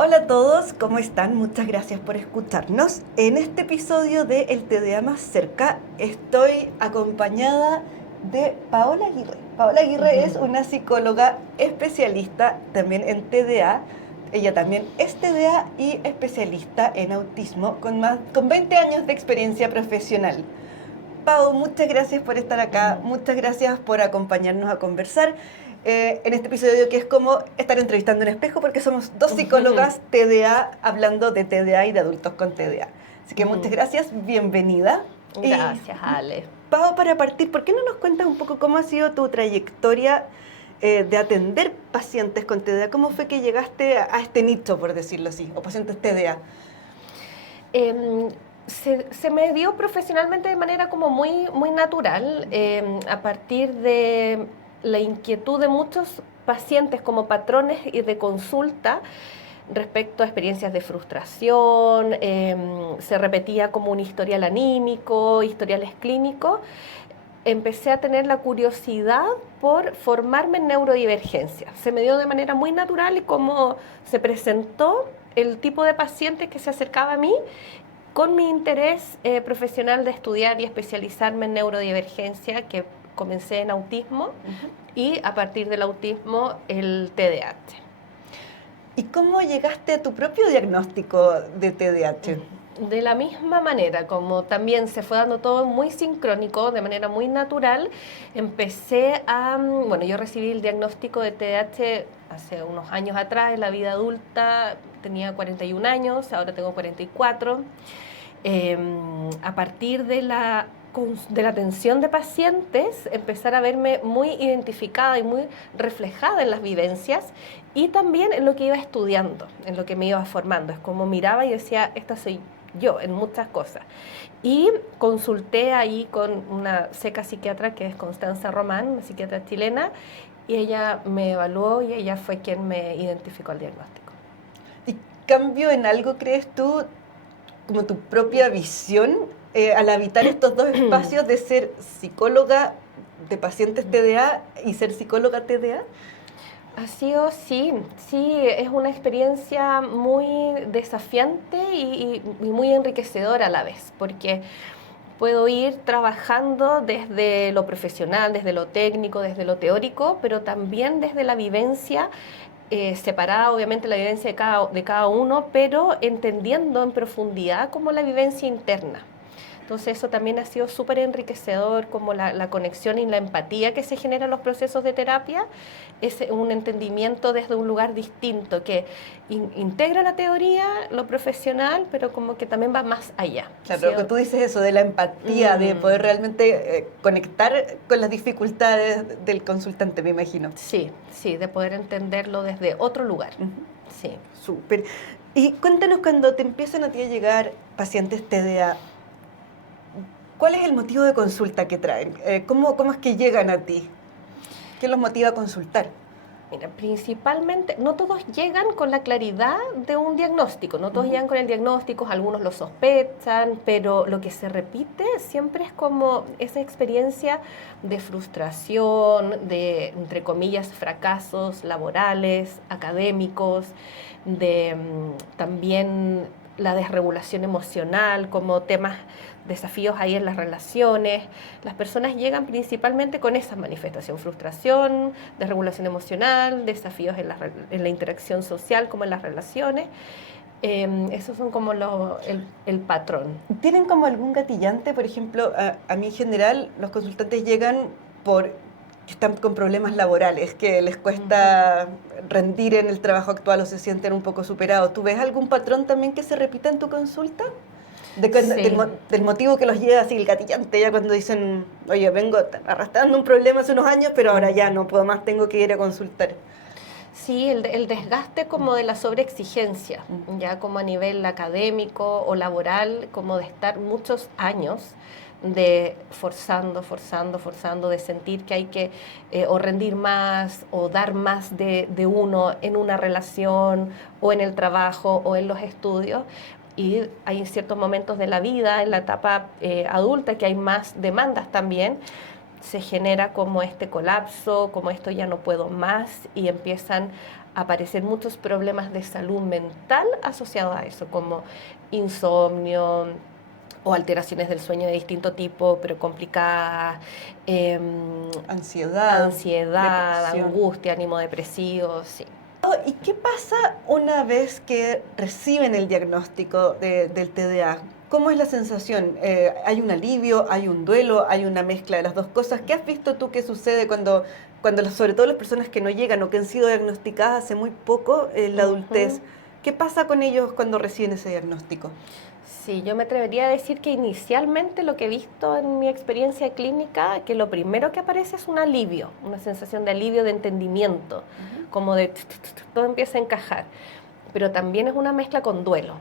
Hola a todos, ¿cómo están? Muchas gracias por escucharnos. En este episodio de El TDA Más Cerca estoy acompañada de Paola Aguirre. Paola Aguirre es una psicóloga especialista también en TDA. Ella también es TDA y especialista en autismo con 20 años de experiencia profesional. Pau, muchas gracias por estar acá, muchas gracias por acompañarnos a conversar en este episodio que es como estar entrevistando un espejo porque somos dos psicólogas TDA hablando de TDA y de adultos con TDA. Así que muchas gracias, bienvenida. Gracias, Ale. Pau, para partir, ¿por qué no nos cuentas un poco cómo ha sido tu trayectoria de atender pacientes con TDA? ¿Cómo fue que llegaste a este nicho, por decirlo así, o pacientes TDA? Se me dio profesionalmente de manera como muy natural, a partir de la inquietud de muchos pacientes como patrones y de consulta respecto a experiencias de frustración. Se repetía como un historial anímico, historiales clínicos. Empecé a tener la curiosidad por formarme en neurodivergencia. Se me dio de manera muy natural y como se presentó el tipo de paciente que se acercaba a mí con mi interés profesional de estudiar y especializarme en neurodivergencia, que comencé en autismo y a partir del autismo el TDAH. ¿Y cómo llegaste a tu propio diagnóstico de TDAH? De la misma manera, como también se fue dando todo muy sincrónico, de manera muy natural, bueno, yo recibí el diagnóstico de TDAH hace unos años atrás, en la vida adulta, tenía 41 años, ahora tengo 44. A partir de la atención de pacientes, empezar a verme muy identificada y muy reflejada en las vivencias y también en lo que iba estudiando, en lo que me iba formando. Es como miraba y decía, esta soy yo en muchas cosas. Y consulté ahí con una seca psiquiatra que es Constanza Román, una psiquiatra chilena, y ella me evaluó y ella fue quien me identificó el diagnóstico. ¿Y cambio en algo, crees tú, como tu propia visión al habitar estos dos espacios de ser psicóloga de pacientes TDA y ser psicóloga TDA? Ha sido, sí, es una experiencia muy desafiante y muy enriquecedora a la vez, porque puedo ir trabajando desde lo profesional, desde lo técnico, desde lo teórico, pero también desde la vivencia, separada obviamente la vivencia de cada uno, pero entendiendo en profundidad como la vivencia interna. Entonces eso también ha sido súper enriquecedor, como la conexión y la empatía que se genera en los procesos de terapia, es un entendimiento desde un lugar distinto, que integra la teoría, lo profesional, pero como que también va más allá. Claro, lo que tú dices eso de la empatía, de poder realmente conectar con las dificultades del consultante, me imagino. Sí, de poder entenderlo desde otro lugar. Sí. Súper. Y cuéntanos cuando te empiezan a ti a llegar pacientes TDA, ¿cuál es el motivo de consulta que traen? ¿Cómo es que llegan a ti? ¿Qué los motiva a consultar? Mira, principalmente, no todos llegan con la claridad de un diagnóstico, no todos llegan con el diagnóstico, algunos lo sospechan, pero lo que se repite siempre es como esa experiencia de frustración, de, entre comillas, fracasos laborales, académicos, de también la desregulación emocional, como temas, desafíos ahí en las relaciones. Las personas llegan principalmente con esa manifestación: frustración, desregulación emocional, desafíos en la interacción social como en las relaciones. Esos son como el patrón. ¿Tienen como algún gatillante? Por ejemplo, a mí en general los consultantes llegan por que están con problemas laborales, que les cuesta rendir en el trabajo actual o se sienten un poco superados. ¿Tú ves algún patrón también que se repita en tu consulta? Sí. Del motivo que los lleva así el gatillante, ya cuando dicen, oye, vengo arrastrando un problema hace unos años, pero ahora ya no puedo más, tengo que ir a consultar. Sí, el desgaste como de la sobreexigencia, ya como a nivel académico o laboral, como de estar muchos años de forzando, de sentir que hay que o rendir más o dar más de uno en una relación o en el trabajo o en los estudios. Y hay ciertos momentos de la vida, en la etapa adulta, que hay más demandas también, se genera como este colapso, como esto ya no puedo más, y empiezan aparecer muchos problemas de salud mental asociados a eso, como insomnio o alteraciones del sueño de distinto tipo, pero complicadas, Ansiedad, depresión. angustia, ánimo depresivo, sí. ¿Y qué pasa una vez que reciben el diagnóstico del TDA? ¿Cómo es la sensación? ¿Hay un alivio, hay un duelo, hay una mezcla de las dos cosas? ¿Qué has visto tú que sucede cuando sobre todo las personas que no llegan o que han sido diagnosticadas hace muy poco en la adultez? ¿Qué pasa con ellos cuando reciben ese diagnóstico? Sí, yo me atrevería a decir que inicialmente lo que he visto en mi experiencia clínica, que lo primero que aparece es un alivio, una sensación de alivio, de entendimiento, como de todo empieza a encajar, pero también es una mezcla con duelo,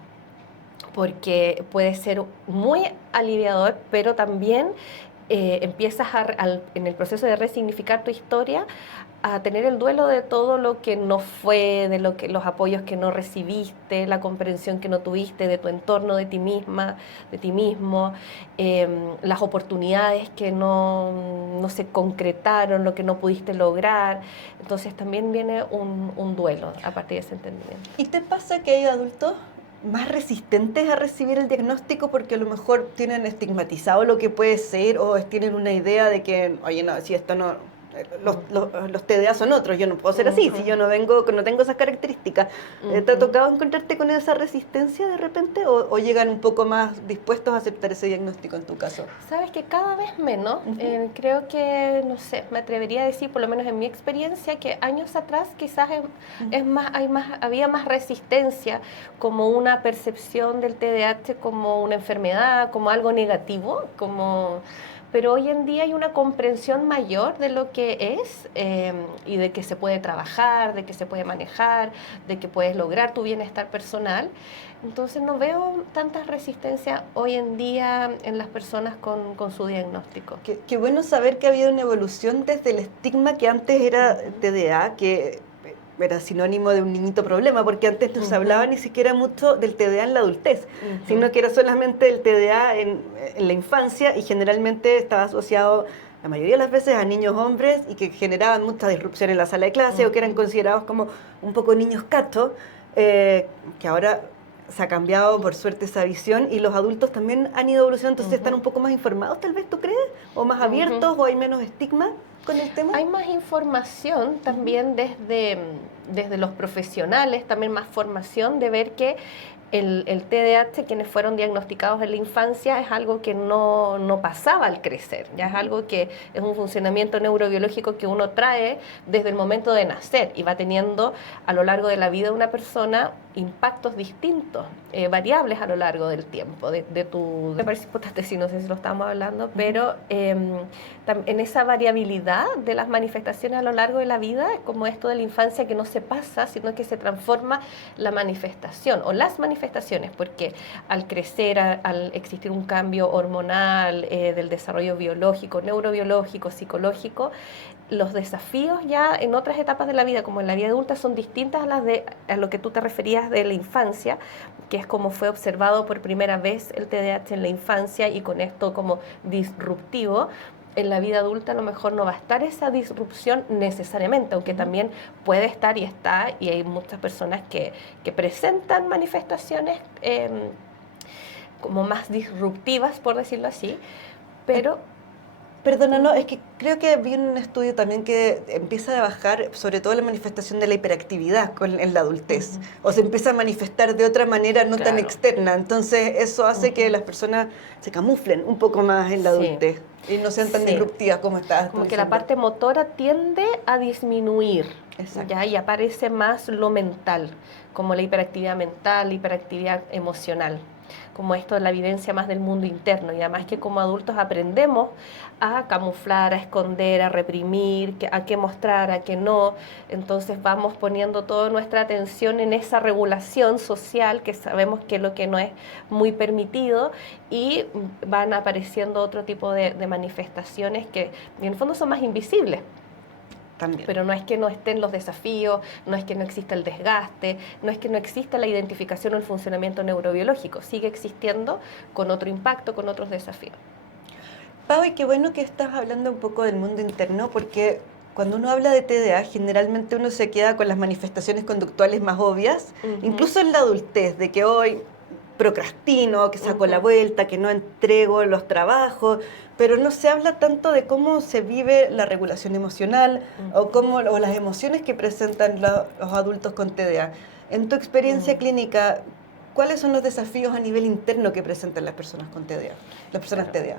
porque puede ser muy aliviador, pero también empiezas en el proceso de resignificar tu historia a tener el duelo de todo lo que no fue, de los apoyos que no recibiste, la comprensión que no tuviste de tu entorno, de ti misma, de ti mismo, las oportunidades que no se concretaron, lo que no pudiste lograr. Entonces también viene un duelo a partir de ese entendimiento. ¿Y te pasa que hay adultos más resistentes a recibir el diagnóstico porque a lo mejor tienen estigmatizado lo que puede ser o tienen una idea de que, oye, no, si esto no, los TDA son otros, yo no puedo ser así, si yo no tengo esas características? ¿Te ha tocado encontrarte con esa resistencia de repente o llegan un poco más dispuestos a aceptar ese diagnóstico en tu caso? Sabes que cada vez menos, creo que, no sé, me atrevería a decir, por lo menos en mi experiencia, que años atrás quizás había más resistencia, como una percepción del TDAH como una enfermedad, como algo negativo, pero hoy en día hay una comprensión mayor de lo que es y de que se puede trabajar, de que se puede manejar, de que puedes lograr tu bienestar personal. Entonces no veo tanta resistencia hoy en día en las personas con su diagnóstico. Qué bueno saber que ha habido una evolución desde el estigma que antes era TDA, que era sinónimo de un niñito problema, porque antes no se hablaba ni siquiera mucho del TDA en la adultez, sino que era solamente el TDA en la infancia y generalmente estaba asociado la mayoría de las veces a niños hombres y que generaban mucha disrupción en la sala de clase o que eran considerados como un poco niños catos, que ahora se ha cambiado por suerte esa visión y los adultos también han ido evolucionando, entonces están un poco más informados tal vez, ¿tú crees? ¿O más abiertos o hay menos estigma con el tema? Hay más información también desde los profesionales, también más formación de ver que el TDAH, quienes fueron diagnosticados en la infancia, es algo que no pasaba al crecer, ya es algo que es un funcionamiento neurobiológico que uno trae desde el momento de nacer y va teniendo a lo largo de la vida de una persona impactos distintos, variables a lo largo del tiempo, me parece importante, si no sé si lo estamos hablando, pero en esa variabilidad de las manifestaciones a lo largo de la vida, como esto de la infancia que no se pasa, sino que se transforma la manifestación o las manifestaciones, porque al crecer, al existir un cambio hormonal, del desarrollo biológico, neurobiológico, psicológico, los desafíos ya en otras etapas de la vida, como en la vida adulta, son distintas a lo que tú te referías de la infancia, que es como fue observado por primera vez el TDAH en la infancia y con esto como disruptivo. En la vida adulta a lo mejor no va a estar esa disrupción necesariamente, aunque también puede estar y está, y hay muchas personas que presentan manifestaciones como más disruptivas, por decirlo así, pero... Perdona, no, es que creo que vi un estudio también que empieza a bajar sobre todo la manifestación de la hiperactividad en la adultez, o se empieza a manifestar de otra manera no tan externa, entonces eso hace que las personas se camuflen un poco más en la adultez y no sean tan disruptivas como estabas como tú que la diciendo. parte motora tiende a disminuir. Exacto. ¿Ya? Y aparece más lo mental, como la hiperactividad mental, la hiperactividad emocional, como esto de la vivencia más del mundo interno, y además que como adultos aprendemos a camuflar, a esconder, a reprimir, a qué mostrar, a qué no, entonces vamos poniendo toda nuestra atención en esa regulación social que sabemos que es lo que no es muy permitido, y van apareciendo otro tipo de manifestaciones que en el fondo son más invisibles. También. Pero no es que no estén los desafíos, no es que no exista el desgaste, no es que no exista la identificación o el funcionamiento neurobiológico, sigue existiendo con otro impacto, con otros desafíos. Pau, y qué bueno que estás hablando un poco del mundo interno, porque cuando uno habla de TDA, generalmente uno se queda con las manifestaciones conductuales más obvias, incluso en la adultez, de que hoy procrastino, que saco la vuelta, que no entrego los trabajos, pero no se habla tanto de cómo se vive la regulación emocional o las emociones que presentan los adultos con TDA. En tu experiencia clínica, ¿cuáles son los desafíos a nivel interno que presentan las personas con TDA, las personas TDA?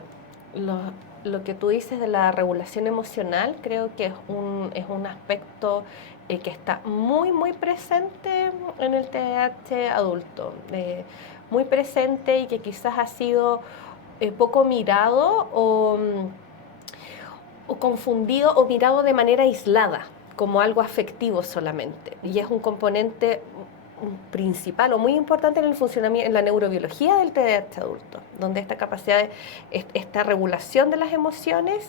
Lo que tú dices de la regulación emocional creo que es un aspecto que está muy presente en el TDAH adulto, muy presente y que quizás ha sido poco mirado o confundido o mirado de manera aislada, como algo afectivo solamente. Y es un componente principal o muy importante en el funcionamiento, en la neurobiología del TDAH adulto, donde esta capacidad, esta regulación de las emociones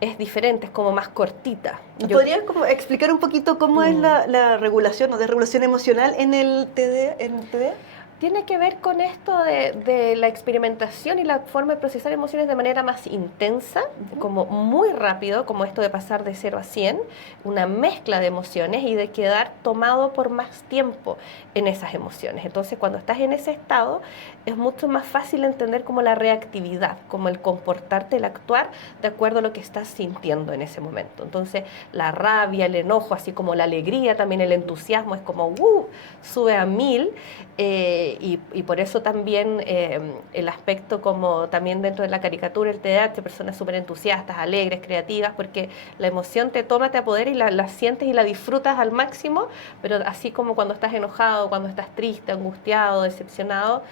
es diferente, es como más cortita. ¿Podrías como explicar un poquito cómo es la regulación o desregulación emocional en el TDA? Tiene que ver con esto de la experimentación y la forma de procesar emociones de manera más intensa, como muy rápido, como esto de pasar de 0 a 100, una mezcla de emociones y de quedar tomado por más tiempo en esas emociones. Entonces, cuando estás en ese estado, es mucho más fácil entender como la reactividad, como el comportarte, el actuar de acuerdo a lo que estás sintiendo en ese momento. Entonces, la rabia, el enojo, así como la alegría, también el entusiasmo, es como sube a 1000. Y por eso también el aspecto como también dentro de la caricatura, el TDAH, personas súper entusiastas, alegres, creativas, porque la emoción te toma, te apodera y la sientes y la disfrutas al máximo, pero así como cuando estás enojado, cuando estás triste, angustiado, decepcionado,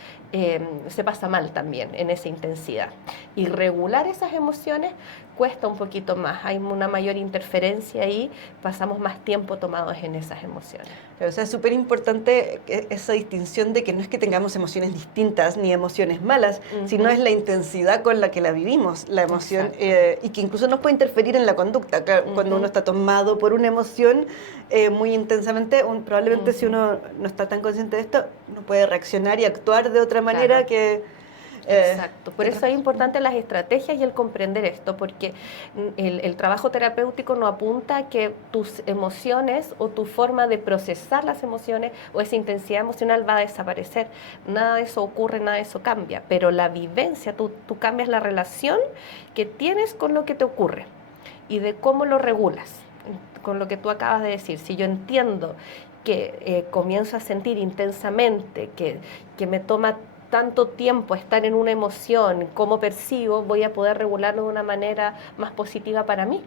se pasa mal también en esa intensidad. Y regular esas emociones cuesta un poquito más, hay una mayor interferencia ahí, pasamos más tiempo tomados en esas emociones. O sea, es súper importante esa distinción de que no es que tengamos emociones distintas ni emociones malas, sino es la intensidad con la que la vivimos, la emoción, y que incluso nos puede interferir en la conducta. Claro, cuando uno está tomado por una emoción muy intensamente, probablemente si uno no está tan consciente de esto, no puede reaccionar y actuar de otra manera que... Exacto, por eso es importante las estrategias y el comprender esto, porque el trabajo terapéutico no apunta a que tus emociones o tu forma de procesar las emociones o esa intensidad emocional va a desaparecer. Nada de eso ocurre, nada de eso cambia, pero la vivencia, tú cambias la relación que tienes con lo que te ocurre y de cómo lo regulas, con lo que tú acabas de decir. Si yo entiendo que comienzo a sentir intensamente, que me toma tanto tiempo estar en una emoción, cómo percibo, voy a poder regularlo de una manera más positiva para mí.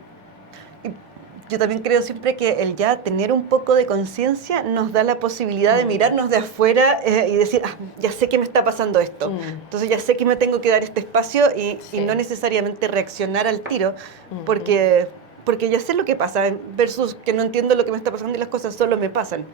Yo también creo siempre que el ya tener un poco de conciencia nos da la posibilidad de mirarnos de afuera y decir, ya sé que me está pasando esto, entonces ya sé que me tengo que dar este espacio y no necesariamente reaccionar al tiro, porque ya sé lo que pasa, versus que no entiendo lo que me está pasando y las cosas solo me pasan.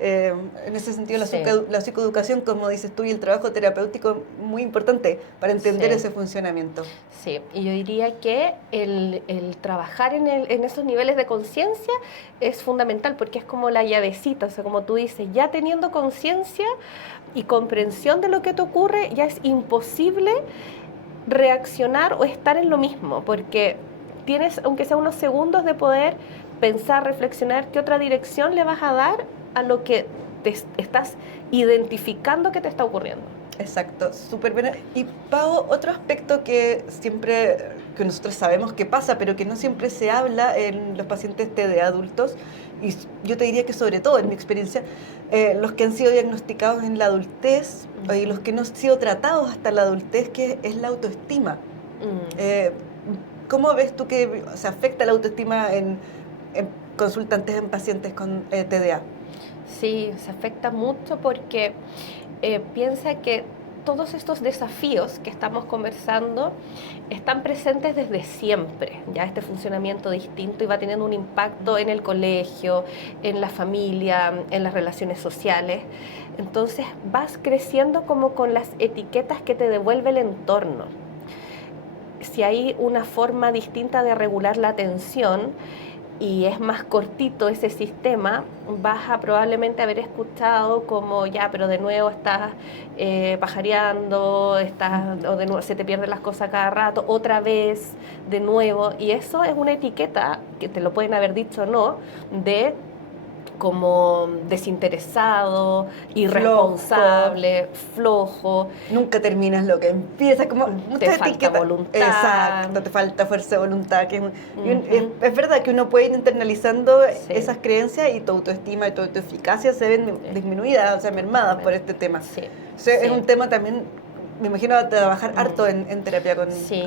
En ese sentido, la psicoeducación, como dices tú, y el trabajo terapéutico muy importante para entender ese funcionamiento. Sí, y yo diría que el trabajar en esos niveles de conciencia es fundamental porque es como la llavecita, o sea, como tú dices, ya teniendo conciencia y comprensión de lo que te ocurre, ya es imposible reaccionar o estar en lo mismo, porque tienes, aunque sea unos segundos, de poder pensar, reflexionar qué otra dirección le vas a dar a lo que te estás identificando que te está ocurriendo. Exacto, súper bien. Y Pau, otro aspecto que nosotros sabemos que pasa, pero que no siempre se habla en los pacientes TDA adultos, y yo te diría que sobre todo en mi experiencia, los que han sido diagnosticados en la adultez y los que no han sido tratados hasta la adultez, que es la autoestima. ¿Cómo ves tú que se afecta la autoestima en consultantes, en pacientes con TDA? Sí, se afecta mucho porque piensa que todos estos desafíos que estamos conversando están presentes desde siempre, ya este funcionamiento distinto y va teniendo un impacto en el colegio, en la familia, en las relaciones sociales. Entonces vas creciendo como con las etiquetas que te devuelve el entorno. Si hay una forma distinta de regular la atención, y es más cortito ese sistema, vas a probablemente haber escuchado como ya, pero de nuevo estás pajareando, o de nuevo se te pierden las cosas cada rato, otra vez, de nuevo, y eso es una etiqueta, que te lo pueden haber dicho o no, de como desinteresado, irresponsable, flojo. Nunca terminas lo que empiezas, como te falta etiqueta. voluntad. Exacto, te falta fuerza de voluntad. Es verdad que uno puede ir internalizando esas creencias y tu autoestima y tu autoeficacia se ven disminuidas, o sea, mermadas por este tema. Sí. O sea, es un tema también, me imagino, a trabajar harto en terapia con... Sí,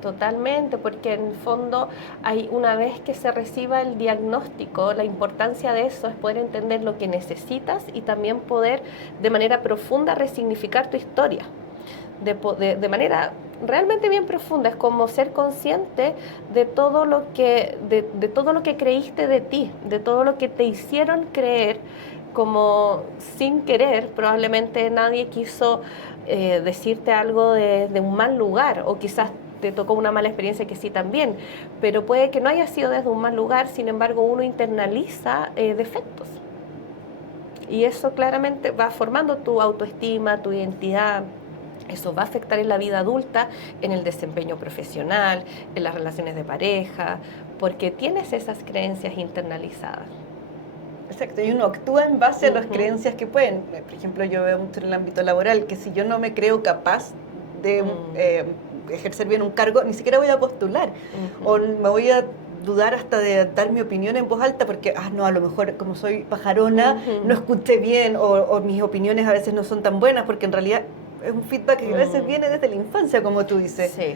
totalmente, porque en el fondo una vez que se reciba el diagnóstico, la importancia de eso es poder entender lo que necesitas y también poder de manera profunda resignificar tu historia, de manera realmente bien profunda. Es como ser consciente de todo lo que, de todo lo que creíste de ti, de todo lo que te hicieron creer, como sin querer, probablemente nadie quiso decirte algo de un mal lugar, o quizás te tocó una mala experiencia que sí también, pero puede que no haya sido desde un mal lugar, sin embargo uno internaliza defectos. Y eso claramente va formando tu autoestima, tu identidad. Eso va a afectar en la vida adulta, en el desempeño profesional, en las relaciones de pareja, porque tienes esas creencias internalizadas. Exacto, y uno actúa en base a las creencias que pueden. Por ejemplo, yo veo mucho en el ámbito laboral que si yo no me creo capaz de ejercer bien un cargo, ni siquiera voy a postular. O me voy a dudar hasta de dar mi opinión en voz alta porque, no, a lo mejor como soy pajarona, no escuché bien, o mis opiniones a veces no son tan buenas, porque en realidad es un feedback que a veces viene desde la infancia, como tú dices. Sí.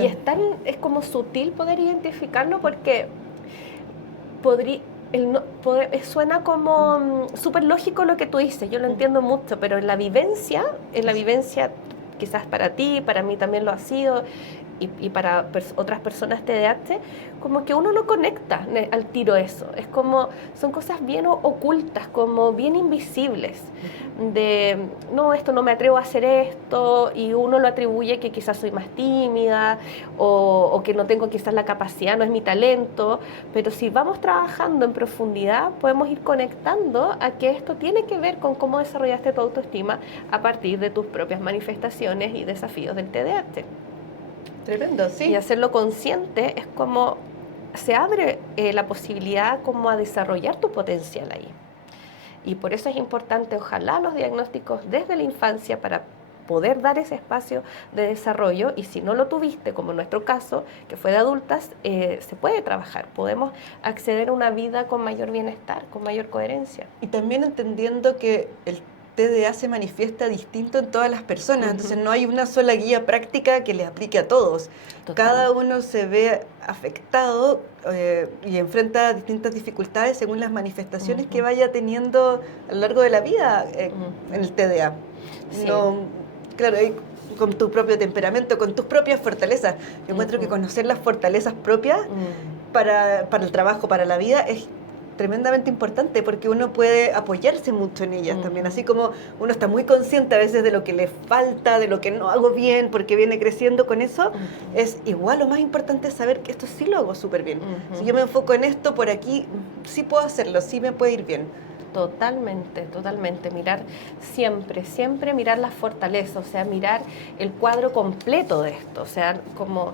Y es como sutil poder identificarlo, porque suena como súper lógico lo que tú dices, yo lo entiendo mucho, pero en la vivencia quizás para ti, para mí también lo ha sido, y para otras personas TDAH, como que uno no conecta al tiro eso. Es como, son cosas bien ocultas, como bien invisibles, de, no, esto no me atrevo a hacer esto, y uno lo atribuye que quizás soy más tímida, o que no tengo quizás la capacidad, no es mi talento, pero si vamos trabajando en profundidad, podemos ir conectando a que esto tiene que ver con cómo desarrollaste tu autoestima a partir de tus propias manifestaciones y desafíos del TDAH. Tremendo, sí. Y hacerlo consciente es como se abre la posibilidad como a desarrollar tu potencial ahí. Y por eso es importante, ojalá, los diagnósticos desde la infancia para poder dar ese espacio de desarrollo, y si no lo tuviste, como en nuestro caso, que fue de adultas, se puede trabajar, podemos acceder a una vida con mayor bienestar, con mayor coherencia. Y también entendiendo que el TDA se manifiesta distinto en todas las personas, entonces no hay una sola guía práctica que les aplique a todos. Total. Cada uno se ve afectado y enfrenta distintas dificultades según las manifestaciones que vaya teniendo a lo largo de la vida en el TDA. Sí. No, claro, con tu propio temperamento, con tus propias fortalezas. Yo encuentro que conocer las fortalezas propias para el trabajo, para la vida, es tremendamente importante, porque uno puede apoyarse mucho en ellas también, así como uno está muy consciente a veces de lo que le falta, de lo que no hago bien, porque viene creciendo con eso, es igual, lo más importante es saber que esto sí lo hago súper bien. Si yo me enfoco en esto, por aquí sí puedo hacerlo, sí me puede ir bien. Totalmente, totalmente. Mirar siempre mirar las fortalezas, o sea, mirar el cuadro completo de esto. O sea, como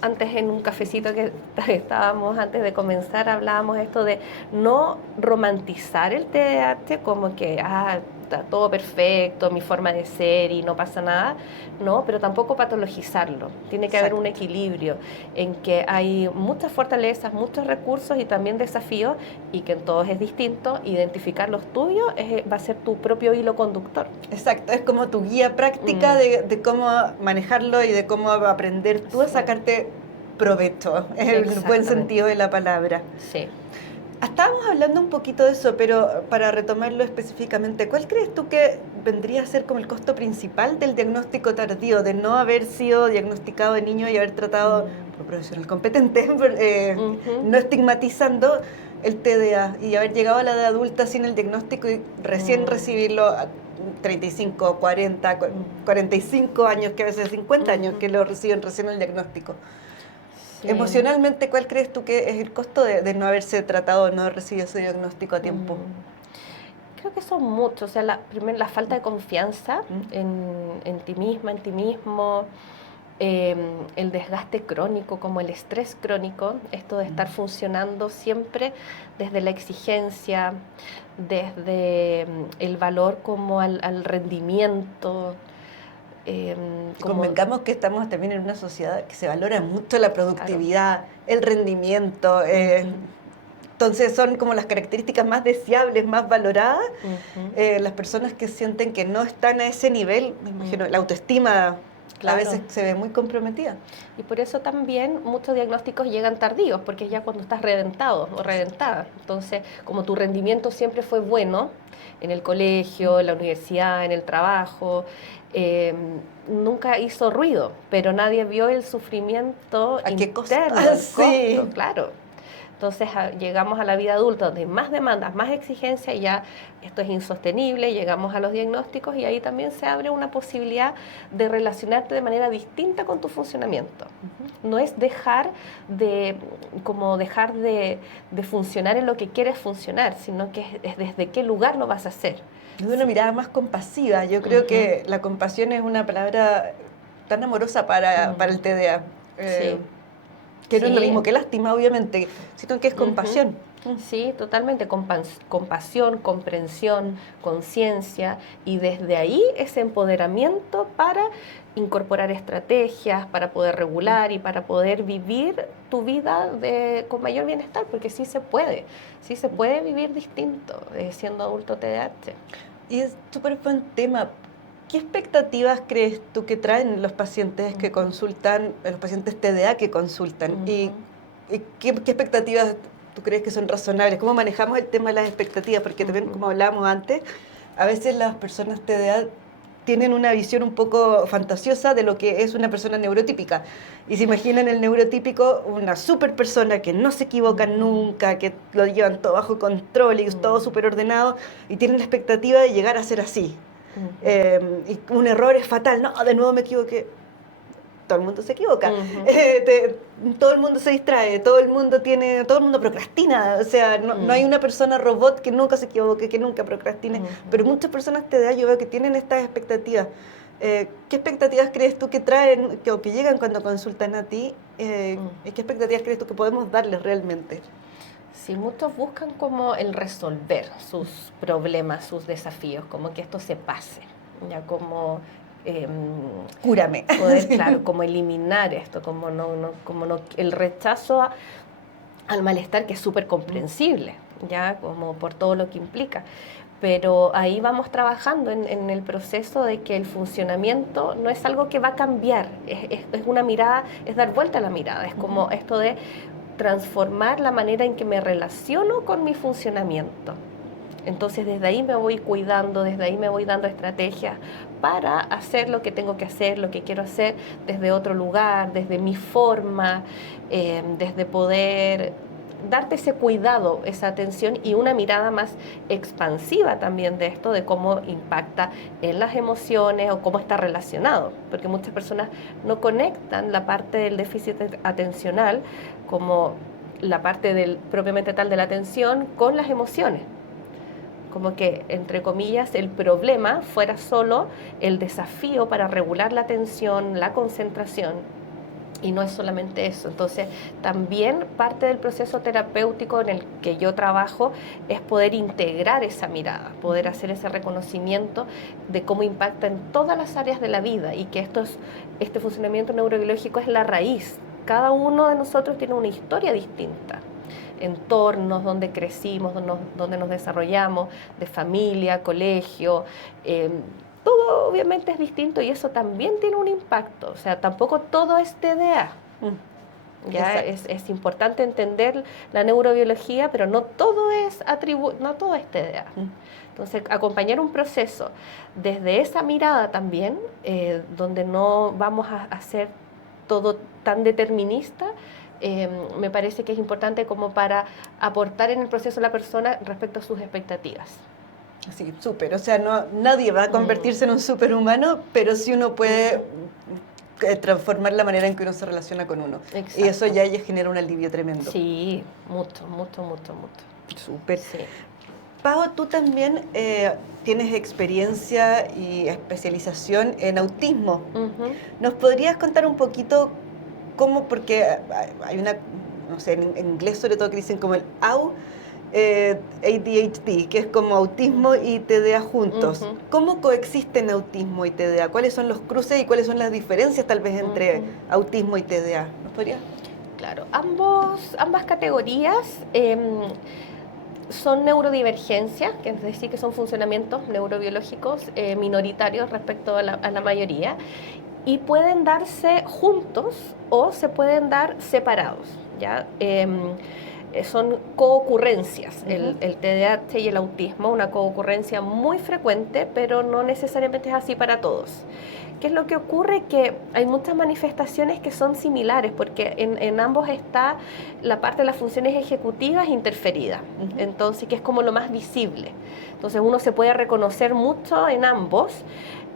antes en un cafecito que estábamos antes de comenzar, hablábamos esto de no romantizar el TDAH como que, está todo perfecto, mi forma de ser y no pasa nada, no, pero tampoco patologizarlo. Tiene que haber un equilibrio en que hay muchas fortalezas, muchos recursos y también desafíos, y que en todos es distinto. Identificar los tuyos va a ser tu propio hilo conductor. Exacto, es como tu guía práctica de cómo manejarlo y de cómo aprender tú a sacarte provecho, en el buen sentido de la palabra. Sí. Estábamos hablando un poquito de eso, pero para retomarlo específicamente, ¿cuál crees tú que vendría a ser como el costo principal del diagnóstico tardío, de no haber sido diagnosticado de niño y haber tratado por profesional competente, no estigmatizando el TDA, y haber llegado a la edad adulta sin el diagnóstico y recién recibirlo a 35, 40, 45 años, que a veces 50 años que lo reciben recién el diagnóstico? Emocionalmente, ¿cuál crees tú que es el costo de no haberse tratado, no haber recibido ese diagnóstico a tiempo? Creo que son muchos, o sea, primero la falta de confianza en ti misma, en ti mismo, el desgaste crónico, como el estrés crónico, esto de estar funcionando siempre desde la exigencia, desde el valor como al rendimiento. Convengamos que estamos también en una sociedad que se valora mucho la productividad, claro, el rendimiento. Entonces son como las características más deseables, más valoradas. Las personas que sienten que no están a ese nivel, me imagino, la autoestima, claro, a veces se ve muy comprometida. Y por eso también muchos diagnósticos llegan tardíos, porque es ya cuando estás reventado o reventada. Entonces, como tu rendimiento siempre fue bueno, en el colegio, en la universidad, en el trabajo, nunca hizo ruido, pero nadie vio el sufrimiento interno, el costo, claro. Entonces llegamos a la vida adulta donde hay más demandas, más exigencia y ya esto es insostenible, llegamos a los diagnósticos y ahí también se abre una posibilidad de relacionarte de manera distinta con tu funcionamiento. No es dejar de funcionar en lo que quieres funcionar, sino que es desde qué lugar lo vas a hacer. De una mirada más compasiva. Yo creo que la compasión es una palabra tan amorosa para el TDA. Sí. Que no es lo mismo que lástima, obviamente, sino que es compasión. Sí, totalmente, compasión, comprensión, conciencia, y desde ahí ese empoderamiento para incorporar estrategias, para poder regular y para poder vivir tu vida con mayor bienestar, porque sí se puede vivir distinto siendo adulto TDAH. Y es súper buen tema. ¿Qué expectativas crees tú que traen los pacientes que consultan, los pacientes TDA que consultan? ¿Y qué expectativas tú crees que son razonables? ¿Cómo manejamos el tema de las expectativas? Porque también, como hablábamos antes, a veces las personas TDA tienen una visión un poco fantasiosa de lo que es una persona neurotípica. Y se imaginan el neurotípico una super persona que no se equivoca nunca, que lo llevan todo bajo control y todo súper ordenado, y tienen la expectativa de llegar a ser así. Y un error es fatal, no, de nuevo me equivoqué. Todo el mundo se equivoca, todo el mundo se distrae, todo el mundo procrastina, o sea, no hay una persona robot que nunca se equivoque, que nunca procrastine, pero muchas personas TDA yo veo que tienen estas expectativas. ¿Qué expectativas crees tú que traen o que llegan cuando consultan a ti? ¿Y qué expectativas crees tú que podemos darles realmente? Sí, muchos buscan como el resolver sus problemas, sus desafíos, como que esto se pase, ya como cúrame. Poder, claro, como eliminar esto, como el rechazo al malestar, que es súper comprensible, ya como por todo lo que implica. Pero ahí vamos trabajando en el proceso de que el funcionamiento no es algo que va a cambiar, es una mirada, es dar vuelta a la mirada, es como esto de transformar la manera en que me relaciono con mi funcionamiento. Entonces desde ahí me voy cuidando, desde ahí me voy dando estrategias para hacer lo que tengo que hacer, lo que quiero hacer desde otro lugar, desde mi forma, desde poder darte ese cuidado, esa atención y una mirada más expansiva también de esto, de cómo impacta en las emociones o cómo está relacionado, porque muchas personas no conectan la parte del déficit atencional como la parte propiamente tal de la atención con las emociones. Como que, entre comillas, el problema fuera solo el desafío para regular la atención, la concentración, y no es solamente eso. Entonces, también parte del proceso terapéutico en el que yo trabajo es poder integrar esa mirada, poder hacer ese reconocimiento de cómo impacta en todas las áreas de la vida y que este funcionamiento neurobiológico es la raíz. Cada uno de nosotros tiene una historia distinta. Entornos donde crecimos, donde nos desarrollamos, de familia, colegio, todo obviamente es distinto y eso también tiene un impacto, o sea, tampoco todo es TDA. Ya es importante entender la neurobiología, pero no todo es TDA. Entonces, acompañar un proceso desde esa mirada también, donde no vamos a hacer todo tan determinista, me parece que es importante como para aportar en el proceso a la persona respecto a sus expectativas. Sí, súper. O sea, nadie va a convertirse en un superhumano, pero sí uno puede transformar la manera en que uno se relaciona con uno. Exacto. Y eso ya genera un alivio tremendo. Sí, mucho. Súper. Sí. Pau, tú también tienes experiencia y especialización en autismo. ¿Nos podrías contar un poquito cómo, porque hay una, no sé, en inglés sobre todo que dicen como el ADHD, que es como autismo y TDA juntos. ¿Cómo coexisten autismo y TDA? ¿Cuáles son los cruces y cuáles son las diferencias tal vez entre autismo y TDA? ¿Nos podrías? Claro, ambas categorías son neurodivergencias, que es decir, que son funcionamientos neurobiológicos minoritarios respecto a la mayoría, y pueden darse juntos o se pueden dar separados, ¿ya? Son coocurrencias, el TDAH y el autismo, una coocurrencia muy frecuente, pero no necesariamente es así para todos. ¿Qué es lo que ocurre? Que hay muchas manifestaciones que son similares, porque en ambos está la parte de las funciones ejecutivas interferida, entonces, que es como lo más visible. Entonces uno se puede reconocer mucho en ambos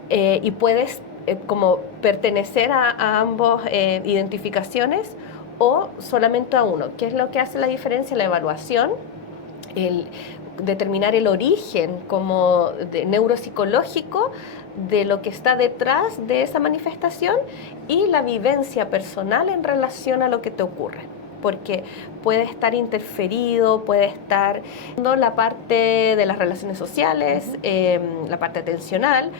y puedes como pertenecer a ambos identificaciones, o solamente a uno. ¿Qué es lo que hace la diferencia? La evaluación, el determinar el origen como neuropsicológico de lo que está detrás de esa manifestación, y la vivencia personal en relación a lo que te ocurre, porque puede estar interferido, puede estar la parte de las relaciones sociales, la parte atencional,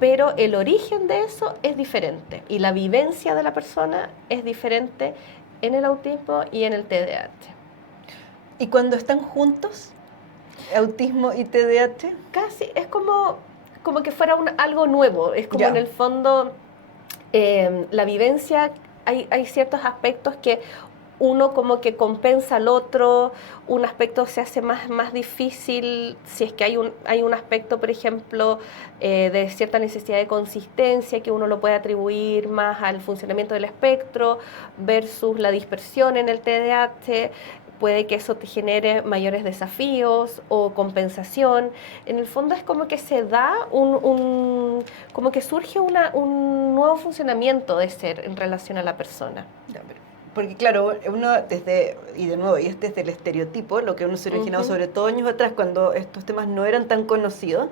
pero el origen de eso es diferente y la vivencia de la persona es diferente en el autismo y en el TDAH. ¿Y cuando están juntos, autismo y TDAH? Casi, es como que fuera algo nuevo, es como en el fondo la vivencia, hay ciertos aspectos que uno como que compensa al otro, un aspecto se hace más difícil si es que hay un aspecto, por ejemplo, de cierta necesidad de consistencia que uno lo puede atribuir más al funcionamiento del espectro versus la dispersión en el TDAH. Puede que eso te genere mayores desafíos o compensación. En el fondo es como que se da como que surge un nuevo funcionamiento de ser en relación a la persona. Porque claro, uno y de nuevo, y es desde el estereotipo, lo que uno se originó sobre todo años atrás, cuando estos temas no eran tan conocidos,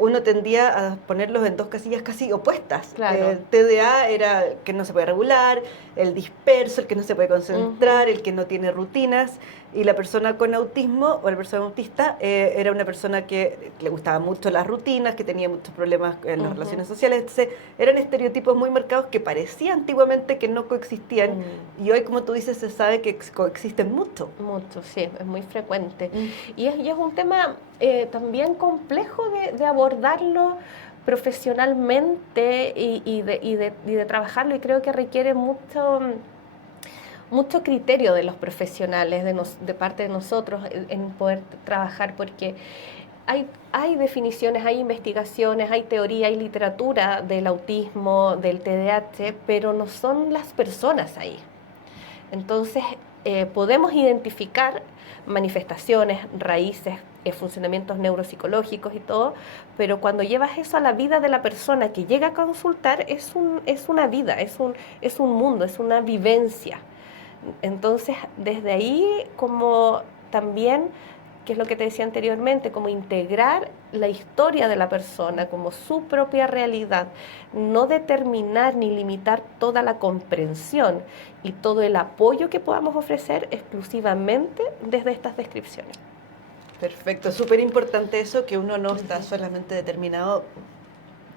uno tendía a ponerlos en dos casillas casi opuestas. Claro. El TDA era el que no se puede regular, el disperso, el que no se puede concentrar, el que no tiene rutinas, y la persona con autismo o la persona autista era una persona que le gustaban mucho las rutinas, que tenía muchos problemas en las relaciones sociales. Entonces eran estereotipos muy marcados que parecía antiguamente que no coexistían, y hoy, como tú dices, se sabe que coexisten mucho. Mucho, sí, es muy frecuente. Y es un tema también complejo de abordarlo profesionalmente y de trabajarlo, y creo que requiere mucho criterio de los profesionales, de parte de nosotros, en poder trabajar, porque hay definiciones, hay investigaciones, hay teoría, hay literatura del autismo, del TDAH, pero no son las personas ahí. Entonces, podemos identificar manifestaciones, raíces, funcionamientos neuropsicológicos y todo, pero cuando llevas eso a la vida de la persona que llega a consultar, es una vida, es un mundo, es una vivencia. Entonces, desde ahí, como también, que es lo que te decía anteriormente, como integrar la historia de la persona como su propia realidad, no determinar ni limitar toda la comprensión y todo el apoyo que podamos ofrecer exclusivamente desde estas descripciones. Perfecto, súper importante eso, que uno no está solamente determinado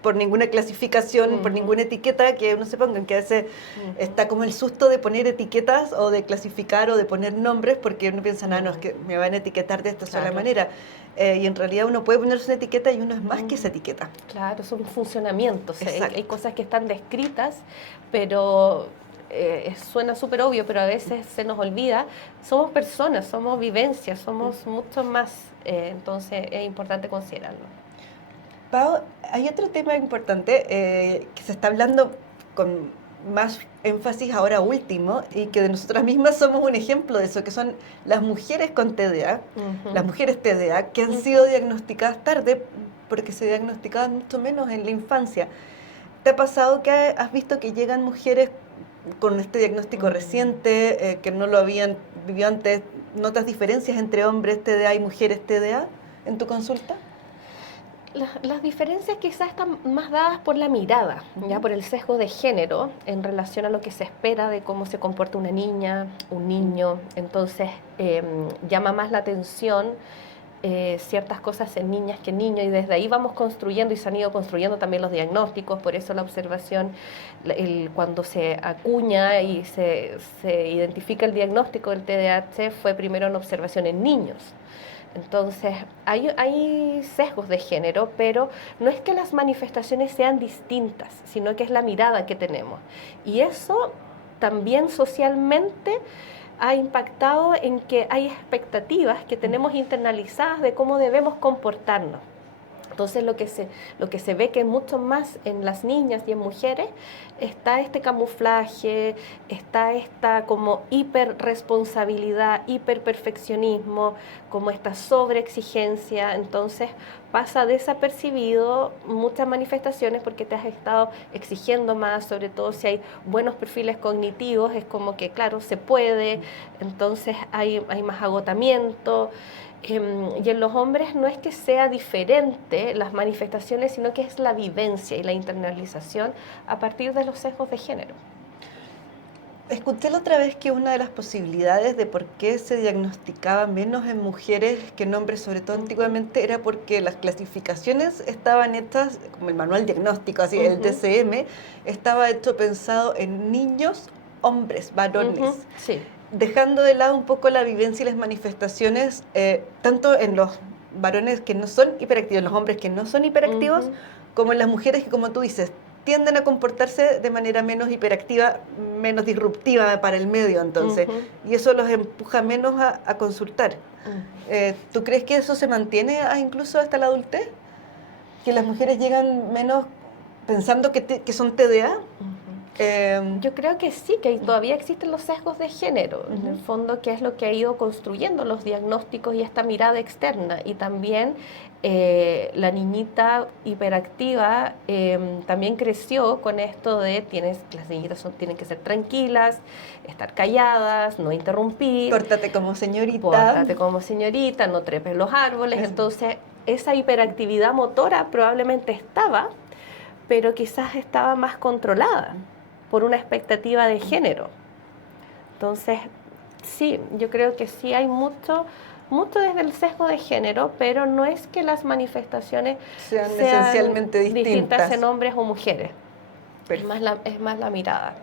por ninguna clasificación, por ninguna etiqueta que uno se ponga, que a veces está como el susto de poner etiquetas o de clasificar o de poner nombres, porque uno piensa, no, es que me van a etiquetar de esta sola manera. Y en realidad uno puede ponerse una etiqueta y uno es más que esa etiqueta. Claro, son funcionamientos. Hay cosas que están descritas, pero suena súper obvio, pero a veces se nos olvida. Somos personas, somos vivencias, somos mucho más. Entonces es importante considerarlo. Pau, hay otro tema importante que se está hablando con más énfasis ahora último, y que de nosotras mismas somos un ejemplo de eso, que son las mujeres con TDA, las mujeres TDA que han sido diagnosticadas tarde, porque se diagnosticaban mucho menos en la infancia. ¿Te ha pasado que has visto que llegan mujeres con este diagnóstico reciente, que no lo habían vivido antes? ¿Notas diferencias entre hombres TDA y mujeres TDA en tu consulta? Las diferencias quizás están más dadas por la mirada, ya por el sesgo de género en relación a lo que se espera de cómo se comporta una niña, un niño. Entonces llama más la atención ciertas cosas en niñas que en niños, y desde ahí vamos construyendo, y se han ido construyendo también los diagnósticos. Por eso la observación, cuando se acuña y se identifica el diagnóstico del TDAH, fue primero una observación en niños. Entonces, hay sesgos de género, pero no es que las manifestaciones sean distintas, sino que es la mirada que tenemos. Y eso también socialmente ha impactado en que hay expectativas que tenemos internalizadas de cómo debemos comportarnos. Entonces lo que se ve que mucho más en las niñas y en mujeres está este camuflaje, está esta como hiperresponsabilidad, hiperperfeccionismo, como esta sobreexigencia. Entonces pasa desapercibido muchas manifestaciones porque te has estado exigiendo más, sobre todo si hay buenos perfiles cognitivos, es como que claro, se puede, entonces hay más agotamiento. Y en los hombres no es que sea diferente las manifestaciones, sino que es la vivencia y la internalización a partir de los sesgos de género. Escuché la otra vez que una de las posibilidades de por qué se diagnosticaba menos en mujeres que en hombres, sobre todo antiguamente, era porque las clasificaciones estaban hechas, como el manual diagnóstico, así, el DSM, estaba hecho pensado en niños, hombres, varones. Sí. Dejando de lado un poco la vivencia y las manifestaciones, tanto en los varones que no son hiperactivos, en los hombres que no son hiperactivos, como en las mujeres que, como tú dices, tienden a comportarse de manera menos hiperactiva, menos disruptiva para el medio, entonces, y eso los empuja menos a consultar. ¿Tú crees que eso se mantiene incluso hasta la adultez? ¿Que las mujeres llegan menos pensando que son TDA? Yo creo que sí, que todavía existen los sesgos de género, en el fondo, que es lo que ha ido construyendo los diagnósticos y esta mirada externa. Y también la niñita hiperactiva también creció con esto de las niñitas tienen que ser tranquilas, estar calladas, no interrumpir. Pórtate como señorita. Pórtate como señorita, no trepes los árboles. Entonces, esa hiperactividad motora probablemente estaba, pero quizás estaba más controlada por una expectativa de género. Entonces, sí, yo creo que sí hay mucho desde el sesgo de género, pero no es que las manifestaciones sean esencialmente distintas en hombres o mujeres. Es más la mirada.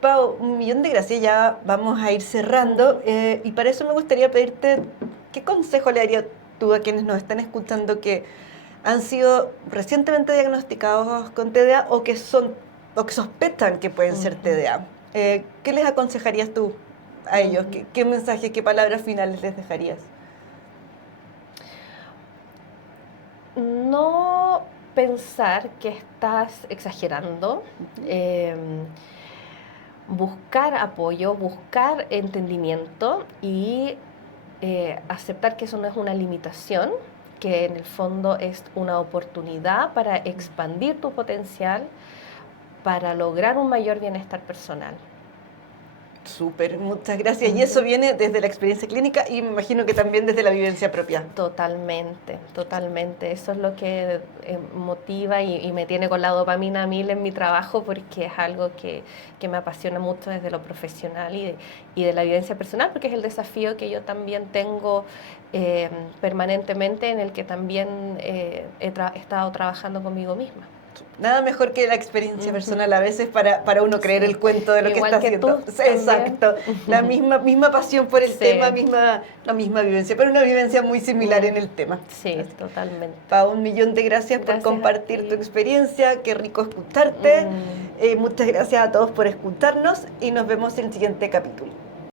Pau, 1.000.000 de gracias, ya vamos a ir cerrando, y para eso me gustaría pedirte, ¿qué consejo le darías tú a quienes nos están escuchando que han sido recientemente diagnosticados con TDA o que sospechan que pueden ser TDA? ¿Qué les aconsejarías tú a ellos? ¿Qué mensaje, qué palabras finales les dejarías? No pensar que estás exagerando, buscar apoyo, buscar entendimiento y aceptar que eso no es una limitación, que en el fondo es una oportunidad para expandir tu potencial, para lograr un mayor bienestar personal. Súper, muchas gracias. Y eso viene desde la experiencia clínica y me imagino que también desde la vivencia propia. Totalmente, totalmente. Eso es lo que motiva y me tiene con la dopamina a 1000 en mi trabajo, porque es algo que me apasiona mucho desde lo profesional y de la vivencia personal, porque es el desafío que yo también tengo permanentemente, en el que también he estado trabajando conmigo misma. Nada mejor que la experiencia personal a veces para uno creer el cuento de lo que está haciendo. Tú, exacto, la misma pasión por el tema, la misma vivencia, pero una vivencia muy similar en el tema. Sí, totalmente. Pau, 1.000.000 de gracias por compartir tu experiencia, qué rico escucharte. Muchas gracias a todos por escucharnos y nos vemos en el siguiente capítulo.